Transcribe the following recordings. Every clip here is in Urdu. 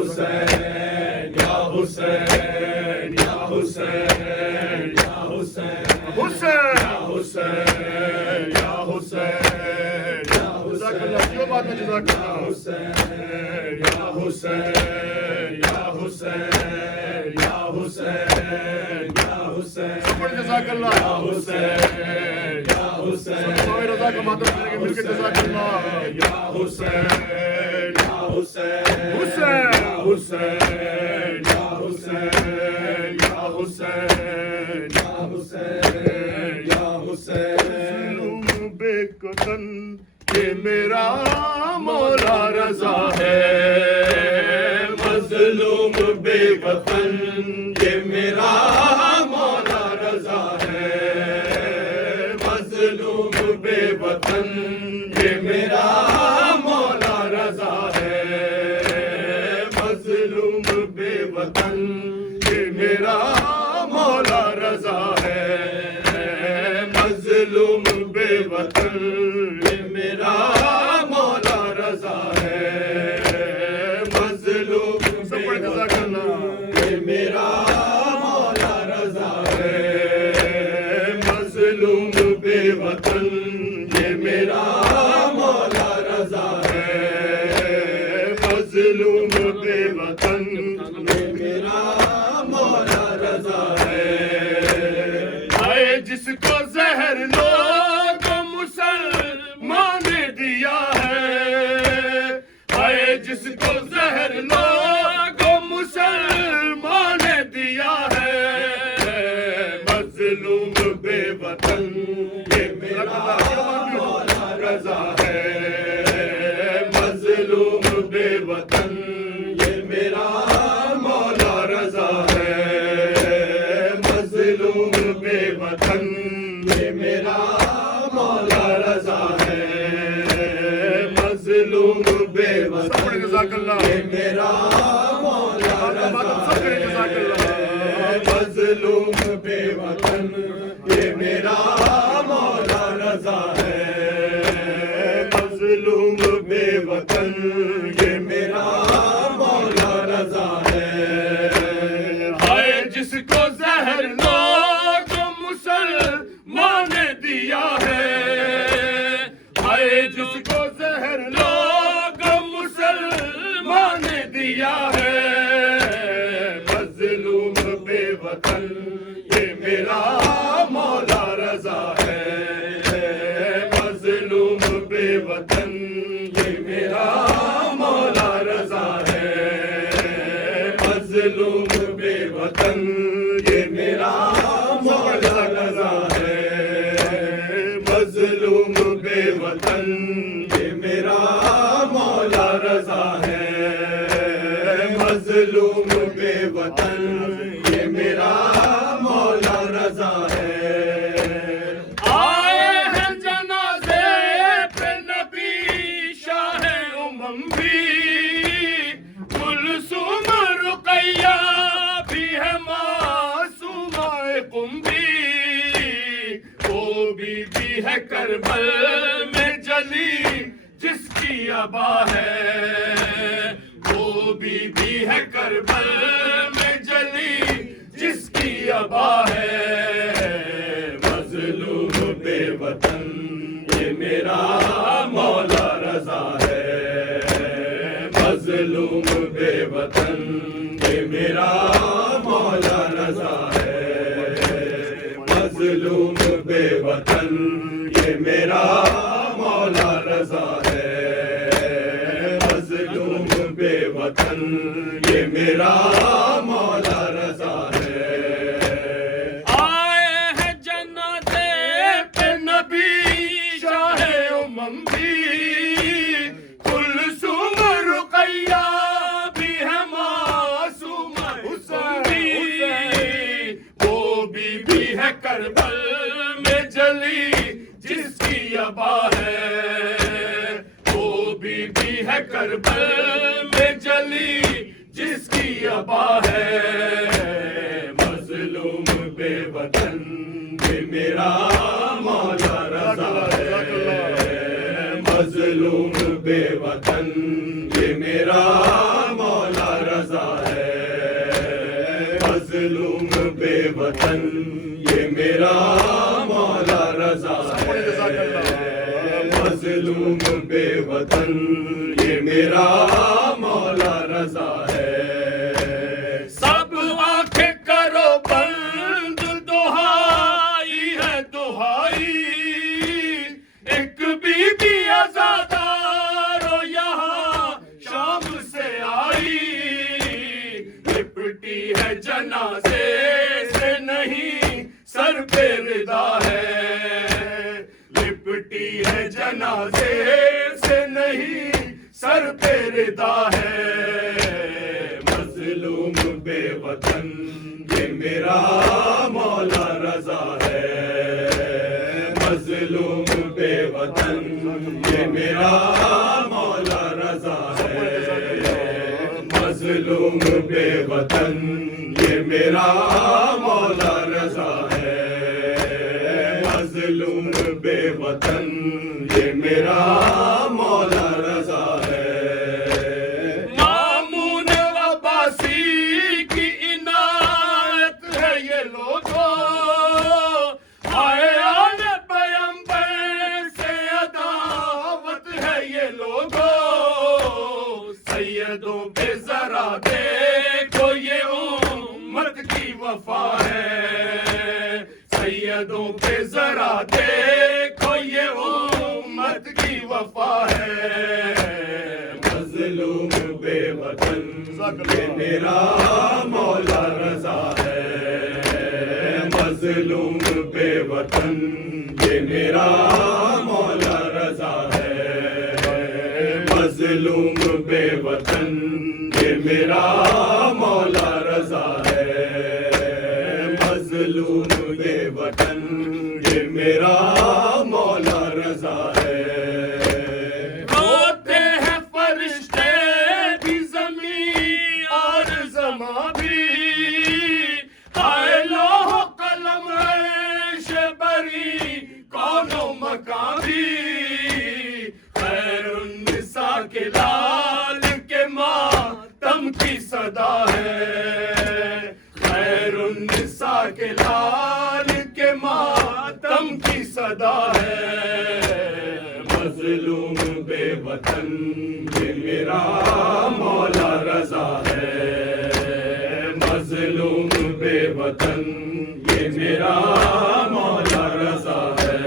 حسین یا حسین یا حسین یا حسین حسین یا حسین یا حسین یا جزاک اللہ کیوں بات میں جزاک اللہ حسین یا حسین یا حسین یا حسین یا حسین سپر جزاک اللہ یا حسین یا حسین سوائے رضا کا ماتم کریں گے مل کے جزاک اللہ یا حسین یا حسین حسین یا حسین یا حسین یا حسین یا حسین یا حسین ظلم بے قتل یہ میرا مولا رضا ہے مظلوم بے وطن یہ میرا مولا رضا ہے مظلوم بے وطن یہ میرا مولا رضا ہے مظلوم بے وطن یہ میرا مولا رضا ہے مظلوم بے وطن یہ میرا مولا رضا ہے مظلوم سپر جزاک اللہ یہ میرا مولا رضا ہے مظلوم بے وطن یہ میرا مولا رضا ہے مظلوم بے وطن یہ میرا مولا رضا ہے آئے جس کو زہر لوگ مسلمان نے دیا ہے آئے جس کو زہر لوگ مسلمان نے دیا ہے مظلوم بے وطن یہ میرا مولا رضا ہے مظلوم بے وطن یہ میرا مولا رضا ہے مظلوم بے وطن یہ میرا مولا رضا ہے مظلوم بے وطن سپر جزاک اللہ یہ میرا مولا رضا سب کریں جزاک اللہ مظلوم بے وطن یہ میرا مولا رضا ہے مظلوم بے وطن یہ میرا مولا رضا ہے آئے جس کو زہر لوگ مسلمان نے دیا ہے آئے جس کو زہر لوگ مسلمان نے دیا ہے مظلوم بے وطن یہ میرا مولا رضا ہے مظلوم بے وطن یہ میرا مولا رضا ہے مظلوم بے وطن یہ میرا مولا رضا ہے مظلوم بے وطن یہ میرا مولا رضا ہے مظلوم بے وطن یہ میرا مولا رضا ہے آئے ہیں جنازے پہ نبی شاہ امم بھی کلثوم رقیہ بھی ہے معصومہ قم بھی وہ بی بی ہے کربل میں جلی جس کی ابا ہے وہ بی بی ہے کربل میں جلی جس کی ابا ہے مظلوم بے وطن یہ میرا مولا رضا ہے مظلوم بے وطن یہ میرا مولا رضا ہے مظلوم بے وطن یہ میرا مولا رضا ہے مظلوم بے وطن یہ میرا مولا رضا ہے آئے ہیں جنازے پہ نبی شاہ امم بھی کلثوم رقیہ بھی ہے معصومہ حسین بھی وہ بی بی ہے کربل میں جلی جس کی ابا ہے وہ بی بی ہے کربل میں جلی جس کی ابا ہے مظلوم بے وطن یہ میرا مولا رضا ہے مظلوم بے وطن یہ میرا مولا رضا رضا ہے مظلوم بے وطن یہ میرا مولا رضا ہے مظلوم بے وطن یہ میرا مولا رضا ہے سب آنکھیں کرو بند دہائی ہے دہائی ایک بی بی عزادار یہاں شام سے آئی لپٹی ہے جنازے سے نہیں سر پہ ردا ہے لپٹی ہے جنازے سے نہیں سر پہ ردا ہے مظلوم بے وطن یہ میرا مولا رضا ہے مظلوم بے وطن یہ میرا مولا رضا ہے مظلوم بے وطن یہ میرا مولا رضا ہے مظلوم بے وطن یہ میرا مولا رضا ہے مامون عباسی کی عنایت ہے یہ لوگوں آئے آل پیغمبر سے عداوت ہے یہ لوگوں سیدوں پہ ذرا دیکھو یہ امت کی وفا ہے سیدوں پہ ذرا دیکھو یہ امت کی وفا ہے مظلوم بے وطن یہ میرا مولا رضا ہے مظلوم بے وطن یہ میرا مولا رضا ہے مظلوم بے وطن یہ میرا مولا رضا ہے مظلوم بے وطن یہ میرا مولا رضا ہے روتے ہیں فرشتے بھی زمین اور زماں بھی آئے لوح قلم عرش بری کون و مکان بھی خیر النساء کے لال کے ماتم کی صدا ہے خیر النساء کے لال کے ماتم کی صدا ہے مظلوم بے وطن یہ میرا مولا رضا ہے مظلوم بے وطن یہ میرا مولا رضا ہے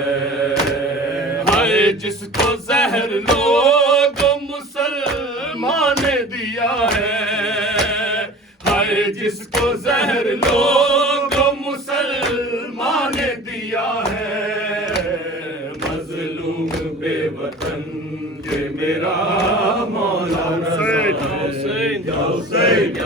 ہائے جس کو زہر لوگ مسلمان نے دیا ہے ہائے جس کو زہر لوگ مسلمان نے دیا ہے مظلوم بے وطن یہ میرا مولا رضا ہے حسین یا حسین